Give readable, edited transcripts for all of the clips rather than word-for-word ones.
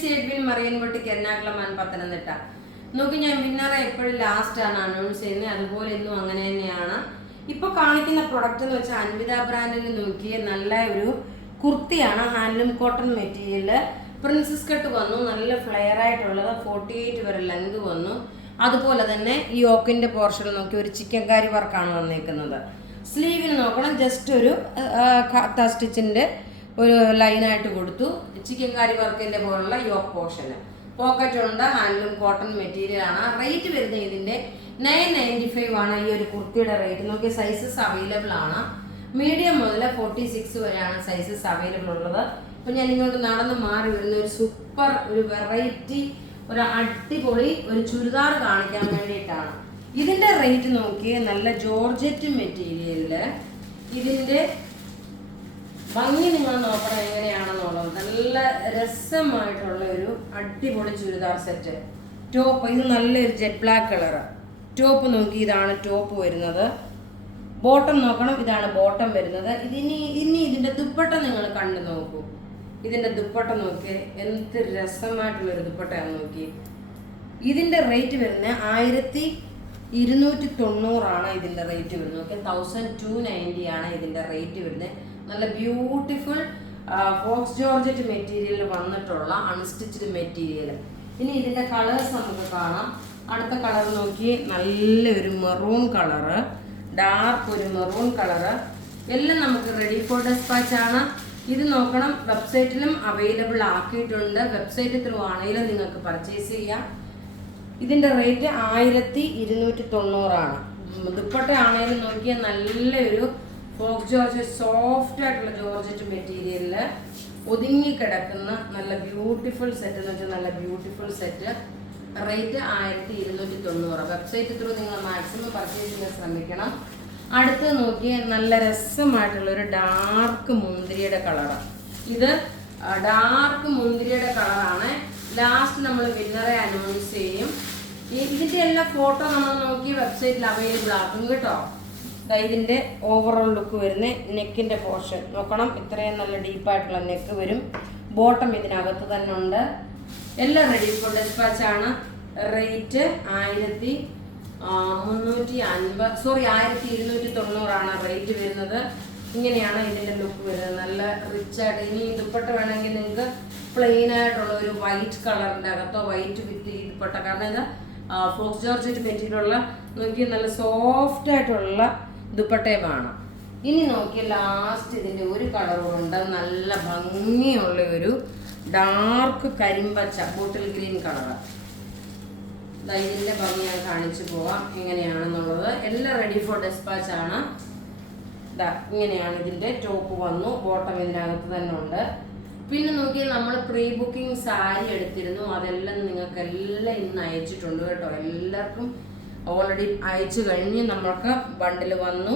C Edwin മറിയൻ boutique Ernakulam Pathanamthitta. നോക്കി, ഞാൻ വിന്നറെ എപ്പോഴും ലാസ്റ്റാണ് അനൗൺസ് ചെയ്യുന്നത്, അതുപോലെ ഇന്നും അങ്ങനെ തന്നെയാണ്. ഇപ്പൊ കാണിക്കുന്ന പ്രൊഡക്റ്റ് എന്ന് വെച്ചാൽ അൻവിത ബ്രാൻഡിൽ നോക്കിയ നല്ല ഒരു കുർത്തിയാണ്. Handloom cotton material, princess cut വന്നു, നല്ല ഫ്ലെയർ ആയിട്ടുള്ളത്, 48 വരെ ലെങ്ത് വന്നു. അതുപോലെ തന്നെ ഈ ഓക്കിന്റെ പോർഷനിൽ നോക്കി ഒരു ചിക്കൻ കാരി വർക്കാണ് വന്നേക്കുന്നത്. സ്ലീവിന് നോക്കണം, ജസ്റ്റ് ഒരു സ്റ്റിച്ചിന്റെ ഒരു ലൈനായിട്ട് കൊടുത്തു. ചിക്കൻ കാരി വർക്കിന്റെ പോലുള്ള യോക്ക് പോർഷന് പോക്കറ്റ് ഉണ്ട്. ഹാൻഡ്ലൂം കോട്ടൺ മെറ്റീരിയൽ ആണ്. റേറ്റ് വരുന്നത് ഇതിന്റെ 995 ആണ് ഈ ഒരു കുർത്തിയുടെ റേറ്റ്. നോക്കി, സൈസസ് അവൈലബിൾ ആണ്. മീഡിയം മുതൽ 46 വരെയാണ് സൈസസ് അവൈലബിൾ ഉള്ളത്. ഇപ്പൊ ഞാൻ ഇങ്ങോട്ട് നടന്ന് മാറി വരുന്ന ഒരു സൂപ്പർ ഒരു വെറൈറ്റി ഒരു അടിപൊളി ഒരു ചുരിദാർ കാണിക്കാൻ വേണ്ടിയിട്ടാണ്. ഇതിന്റെ റേറ്റ് നോക്കിയേ, നല്ല ജോർജറ്റ് മെറ്റീരിയലില് ഇതിന്റെ ഭംഗി നിങ്ങൾ നോക്കണം എങ്ങനെയാണെന്നുള്ളത്. നല്ല രസമായിട്ടുള്ള ഒരു അടിപൊളി ചുരിദാർ സെറ്റ്. ടോപ്പ് ഇത് നല്ലൊരു ജെറ്റ് ബ്ലാക്ക് കളറ്. ടോപ്പ് നോക്കി, ഇതാണ് ടോപ്പ് വരുന്നത്. ബോട്ടം നോക്കണം, ഇതാണ് ബോട്ടം വരുന്നത്. ഇനി ഇതിന്റെ ദുപ്പട്ട നിങ്ങൾ കണ്ടു നോക്കൂ. ഇതിന്റെ ദുപ്പട്ട നോക്കി, എന്ത് രസമായിട്ടുള്ളൊരു ദുപ്പട്ടയാണ് നോക്കി. ഇതിന്റെ റേറ്റ് വരുന്നത് 1290 ഇതിന്റെ റേറ്റ് വരുന്നത്. ഓക്കെ, 1290 ആണ് ഇതിന്റെ റേറ്റ് വരുന്നത്. നല്ല ബ്യൂട്ടിഫുൾ ഫോക്സ് ജോർജറ്റ് മെറ്റീരിയൽ വന്നിട്ടുള്ള അൺസ്റ്റിച്ച്ഡ് മെറ്റീരിയൽ. ഇനി ഇതിന്റെ കളേഴ്സ് നമുക്ക് കാണാം. അടുത്ത കളർ നോക്കി, നല്ലൊരു മെറൂൺ കളറ്, ഡാർക്ക് ഒരു മെറൂൺ കളറ്. എല്ലാം നമുക്ക് റെഡി ഫോർ ഡെസ്പാച്ച് ആണ്. ഇത് നോക്കണം, വെബ്സൈറ്റിലും അവൈലബിൾ ആക്കിയിട്ടുണ്ട്. വെബ്സൈറ്റ് ത്രൂ ആണെങ്കിലും നിങ്ങൾക്ക് പർച്ചേസ് ചെയ്യാം. ഇതിന്റെ റേറ്റ് 1290 ആണ്. ദുപ്പട്ട ആണെങ്കിലും നോക്കിയാൽ നല്ലൊരു ഫോക്സ് ജോർജറ്റ്, സോഫ്റ്റ് ആയിട്ടുള്ള ജോർജറ്റ് മെറ്റീരിയലില് ഒതുങ്ങി കിടക്കുന്ന നല്ല ബ്യൂട്ടിഫുൾ സെറ്റ് എന്ന് വെച്ചാൽ നല്ല beautiful set. Rate 1290. Website through നിങ്ങൾ മാക്സിമം പർച്ചേസ് ചെയ്യാൻ ശ്രമിക്കണം. അടുത്ത് നോക്കിയ നല്ല രസമായിട്ടുള്ള ഒരു ഡാർക്ക് മുന്തിരിയുടെ കളറാണ്. ഇത് ഡാർക്ക് മുന്തിരിയുടെ കളറാണ്. ലാസ്റ്റ് നമ്മൾ വിന്നറെ അനൗൺസ് ചെയ്യും. ഇതിന്റെ എല്ലാ ഫോട്ടോ നമ്മൾ നോക്കി വെബ്സൈറ്റിൽ അവൈലബിൾ ആക്കും കേട്ടോ. ഇതിന്റെ ഓവറോൾ ലുക്ക് വരുന്ന നെക്കിന്റെ പോർഷൻ നോക്കണം, ഇത്രയും നല്ല ഡീപ്പായിട്ടുള്ള നെക്ക് വരും. ബോട്ടം ഇതിനകത്ത് തന്നെ ഉണ്ട്. എല്ലാം റെഡി ഫോർ ഡെസ്പാച്ച് ആണ്. റേറ്റ് 1290 ആണ് റേറ്റ് വരുന്നത്. ഇങ്ങനെയാണ് ഇതിന്റെ ലുക്ക് വരുന്നത്, നല്ല റിച്ച് ആയിട്ട്. ഇനി ദുപ്പട്ട വേണമെങ്കിൽ നിങ്ങൾക്ക് പ്ലെയിൻ ആയിട്ടുള്ള ഒരു വൈറ്റ് കളറിന്റെ അകത്തോ വൈറ്റ് വിത്ത് ഈ ദുപ്പട്ട, കാരണം ഇത് ഫോക്സ് ജോർജറ്റ് മെറ്റീരിയലുള്ള നോക്കി നല്ല സോഫ്റ്റ് ആയിട്ടുള്ള ദുപ്പട്ടയുമാണ്. ഇനി നോക്കിയ ലാസ്റ്റ് ഇതിന്റെ ഒരു കളറുണ്ട്, നല്ല ഭംഗിയുള്ള ഒരു ഡാർക്ക് കരിമ്പച്ച ബോട്ടിൽ ഗ്രീൻ കളറ്. ഇതിന്റെ ഭംഗി ഞാൻ കാണിച്ചു പോവാം എങ്ങനെയാണെന്നുള്ളത്. എല്ലാം റെഡി ഫോർ ഡെസ്പാച്ച് ആണ്. ഇങ്ങനെയാണ് ഇതിന്റെ ടോപ്പ് വന്നു, ബോട്ടം ഇതിനകത്ത് തന്നെ ഉണ്ട്. പിന്നെ നോക്കി, നമ്മൾ പ്രീ ബുക്കിംഗ് സാരി എടുത്തിരുന്നു, അതെല്ലാം നിങ്ങൾക്ക് എല്ലാം ഇന്ന് അയച്ചിട്ടുണ്ട് കേട്ടോ. എല്ലാവർക്കും ഓൾറെഡി അയച്ചു കഴിഞ്ഞ് നമ്മൾക്ക് ബണ്ടിൽ വന്നു.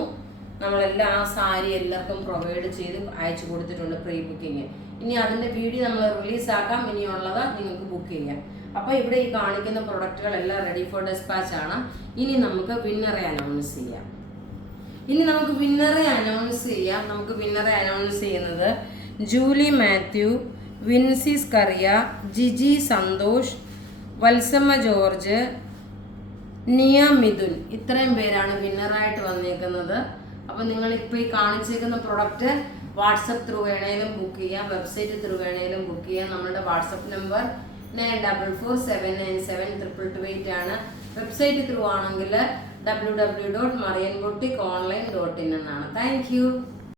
നമ്മളെല്ലാം ആ സാരി എല്ലാവർക്കും പ്രൊവൈഡ് ചെയ്ത് അയച്ചു കൊടുത്തിട്ടുണ്ട് പ്രീ ബുക്കിങ്. ഇനി അതിന്റെ വീഡിയോ നമ്മൾ റിലീസാക്കാം. ഇനിയുള്ളത് നിങ്ങൾക്ക് ബുക്ക് ചെയ്യാം. അപ്പോൾ ഇവിടെ ഈ കാണിക്കുന്ന പ്രൊഡക്റ്റുകളെല്ലാം റെഡി ഫോർ ഡെസ്പാച്ച് ആണ്. ഇനി നമുക്ക് വിന്നറെ അനൗൺസ് ചെയ്യാം. നമുക്ക് വിന്നറെ അനൗൺസ് ചെയ്യുന്നത് ജൂലി മാത്യു, വിൻസി സ്കറിയ, ജിജി സന്തോഷ്, വത്സമ്മ ജോർജ്, നിയ മിഥുൻ, ഇത്രയും പേരാണ് വിന്നറായിട്ട് വന്നേക്കുന്നത്. അപ്പോൾ നിങ്ങളിപ്പോൾ ഈ കാണിച്ചേക്കുന്ന പ്രൊഡക്റ്റ് വാട്സപ്പ് ത്രൂ വേണേലും ബുക്ക് ചെയ്യാം, വെബ്സൈറ്റ് ത്രൂ വേണേലും ബുക്ക് ചെയ്യാം. നമ്മളുടെ വാട്സപ്പ് നമ്പർ 9447972228 ആണ്. വെബ്സൈറ്റ് ത്രൂ ആണെങ്കിൽ www.marianboutique.online.in എന്നാണ്. Thank you.